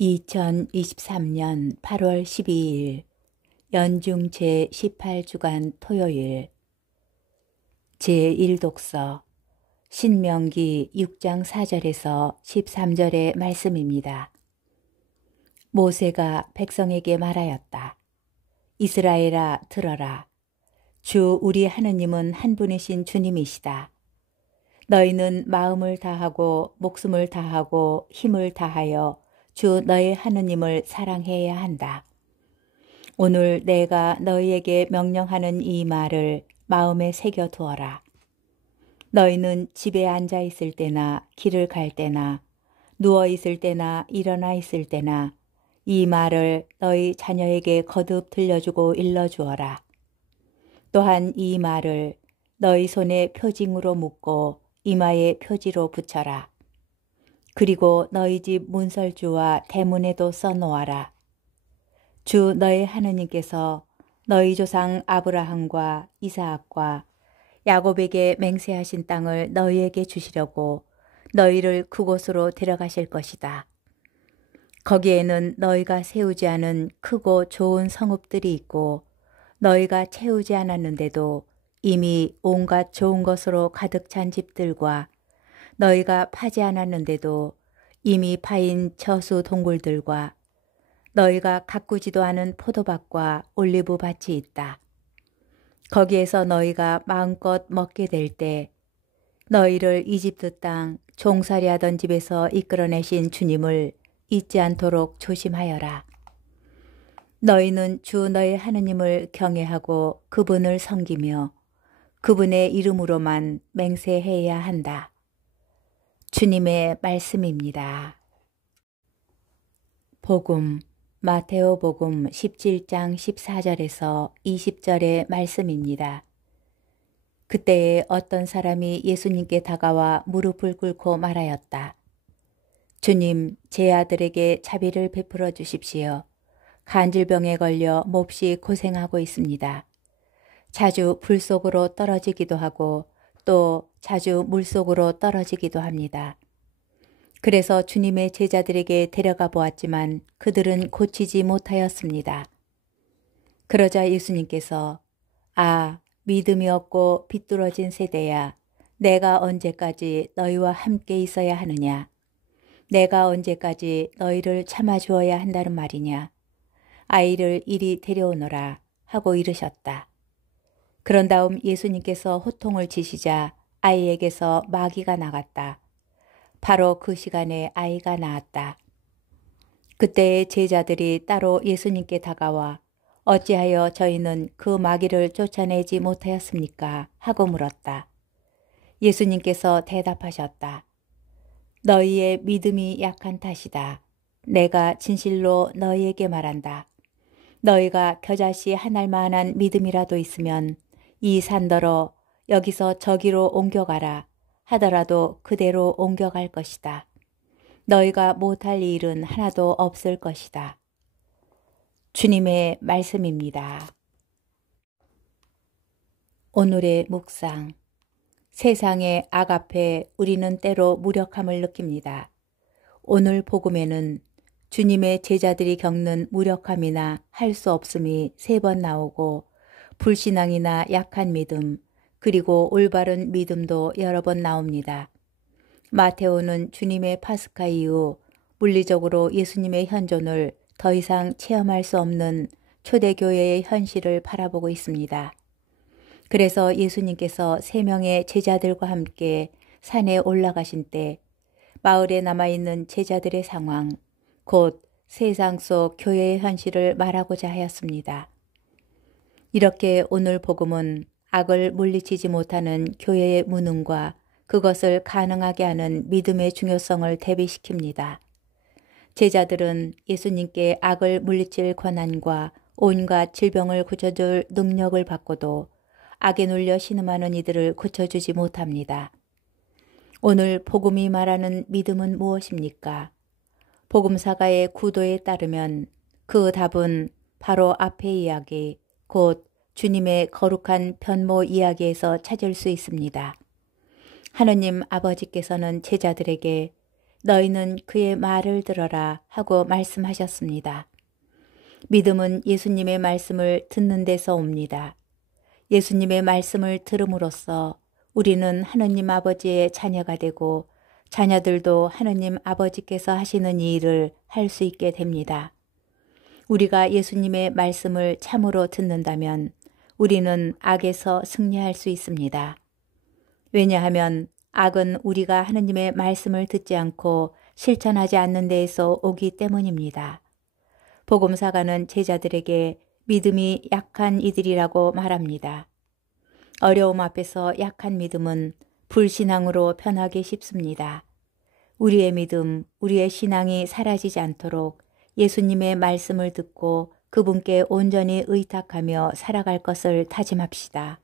2023년 8월 12일 연중 제18주간 토요일 제1독서 신명기 6장 4절에서 13절의 말씀입니다. 모세가 백성에게 말하였다. 이스라엘아 들어라. 주 우리 하느님은 한 분이신 주님이시다. 너희는 마음을 다하고 목숨을 다하고 힘을 다하여 주 너희 하느님을 사랑해야 한다. 오늘 내가 너희에게 명령하는 이 말을 마음에 새겨 두어라. 너희는 집에 앉아 있을 때나 길을 갈 때나 누워 있을 때나 일어나 있을 때나 이 말을 너희 자녀에게 거듭 들려주고 일러주어라. 또한 이 말을 너희 손에 표징으로 묶고 이마에 표지로 붙여라. 그리고 너희 집 문설주와 대문에도 써놓아라. 주 너희 하느님께서 너희 조상 아브라함과 이사악과 야곱에게 맹세하신 땅을 너희에게 주시려고 너희를 그곳으로 데려가실 것이다. 거기에는 너희가 세우지 않은 크고 좋은 성읍들이 있고 너희가 채우지 않았는데도 이미 온갖 좋은 것으로 가득 찬 집들과 너희가 파지 않았는데도 이미 파인 저수 동굴들과 너희가 가꾸지도 않은 포도밭과 올리브 밭이 있다. 거기에서 너희가 마음껏 먹게 될 때 너희를 이집트 땅 종살이하던 집에서 이끌어내신 주님을 잊지 않도록 조심하여라. 너희는 주 너희 하느님을 경외하고 그분을 섬기며 그분의 이름으로만 맹세해야 한다. 주님의 말씀입니다. 복음 마테오 복음 17장 14절에서 20절의 말씀입니다. 그때에 어떤 사람이 예수님께 다가와 무릎을 꿇고 말하였다. 주님, 제 아들에게 자비를 베풀어 주십시오. 간질병에 걸려 몹시 고생하고 있습니다. 자주 불 속으로 떨어지기도 하고 또 자주 물속으로 떨어지기도 합니다. 그래서 주님의 제자들에게 데려가 보았지만 그들은 고치지 못하였습니다. 그러자 예수님께서 믿음이 없고 비뚤어진 세대야, 내가 언제까지 너희와 함께 있어야 하느냐? 내가 언제까지 너희를 참아주어야 한다는 말이냐? 아이를 이리 데려오너라 하고 이르셨다. 그런 다음 예수님께서 호통을 치시자 아이에게서 마귀가 나갔다. 바로 그 시간에 아이가 나았다. 그때의 제자들이 따로 예수님께 다가와 어찌하여 저희는 그 마귀를 쫓아내지 못하였습니까? 하고 물었다. 예수님께서 대답하셨다. 너희의 믿음이 약한 탓이다. 내가 진실로 너희에게 말한다. 너희가 겨자씨 한 알만한 믿음이라도 있으면 이 산더러 여기서 저기로 옮겨가라 하더라도 그대로 옮겨갈 것이다. 너희가 못할 일은 하나도 없을 것이다. 주님의 말씀입니다. 오늘의 묵상. 세상의 악 앞에 우리는 때로 무력함을 느낍니다. 오늘 복음에는 주님의 제자들이 겪는 무력함이나 할 수 없음이 3번 나오고 불신앙이나 약한 믿음, 그리고 올바른 믿음도 여러 번 나옵니다. 마테오는 주님의 파스카 이후 물리적으로 예수님의 현존을 더 이상 체험할 수 없는 초대교회의 현실을 바라보고 있습니다. 그래서 예수님께서 3명의 제자들과 함께 산에 올라가신 때 마을에 남아있는 제자들의 상황, 곧 세상 속 교회의 현실을 말하고자 하였습니다. 이렇게 오늘 복음은 악을 물리치지 못하는 교회의 무능과 그것을 가능하게 하는 믿음의 중요성을 대비시킵니다. 제자들은 예수님께 악을 물리칠 권한과 온갖 질병을 고쳐줄 능력을 받고도 악에 눌려 신음하는 이들을 고쳐주지 못합니다. 오늘 복음이 말하는 믿음은 무엇입니까? 복음사가의 구도에 따르면 그 답은 바로 앞의 이야기, 곧 주님의 거룩한 변모 이야기에서 찾을 수 있습니다. 하느님 아버지께서는 제자들에게 너희는 그의 말을 들어라 하고 말씀하셨습니다. 믿음은 예수님의 말씀을 듣는 데서 옵니다. 예수님의 말씀을 들음으로써 우리는 하느님 아버지의 자녀가 되고 자녀들도 하느님 아버지께서 하시는 이 일을 할 수 있게 됩니다. 우리가 예수님의 말씀을 참으로 듣는다면 우리는 악에서 승리할 수 있습니다. 왜냐하면 악은 우리가 하느님의 말씀을 듣지 않고 실천하지 않는 데에서 오기 때문입니다. 복음사가는 제자들에게 믿음이 약한 이들이라고 말합니다. 어려움 앞에서 약한 믿음은 불신앙으로 변하기 쉽습니다. 우리의 믿음, 우리의 신앙이 사라지지 않도록 예수님의 말씀을 듣고 그분께 온전히 의탁하며 살아갈 것을 다짐합시다.